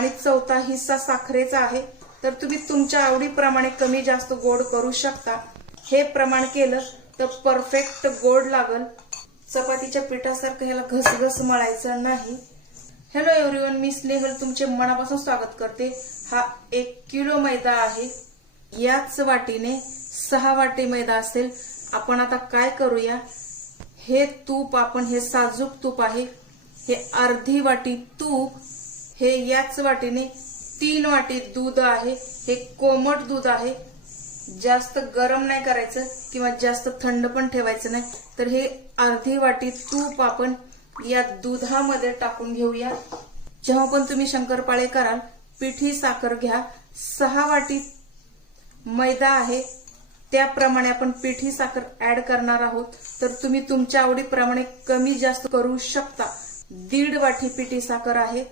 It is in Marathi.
आणि चौथा हिस्सा साखरेचा आहे। तर तुम्ही तुमच्या आवडीप्रमाणे कमी जास्त गोड करू शकता। हे प्रमाण केलं तर परफेक्ट गोड लागल। चपातीच्या पिठासारखं ह्याला घसघस मळायचं नाही। हॅलो एव्हरीवन, मी स्नेहल तुमचे मनापासून स्वागत करते। हा 1 किलो मैदा आहे। याच वाटीने 6 वाटी मैदा असेल। आपण आता काय करूया, हे तूप आपण, हे साजूक तूप आहे, हे अर्धी वाटी तूप, हे याच वाटीने 3 वाटी दूध आहे। हे कोमट दूध आहे, जास्त गरम नाही करायचं किंवा जास्त थंड पण ठेवायचं नाही। तर हे अर्धी वाटी तूप आपण या दुधामध्ये टाकून घेऊया। जेव्हा पण तुम्ही शंकरपाळे कराल, पिठी साखर घ्या। 6 वाटी मैदा आहे, त्याप्रमाणे आपण पिठी साखर ऍड करणार आहोत। तर तुम्ही तुमच्या आवडीप्रमाणे कमी जास्त करू शकता। 1.5 वाटी पिठी साखर आहे।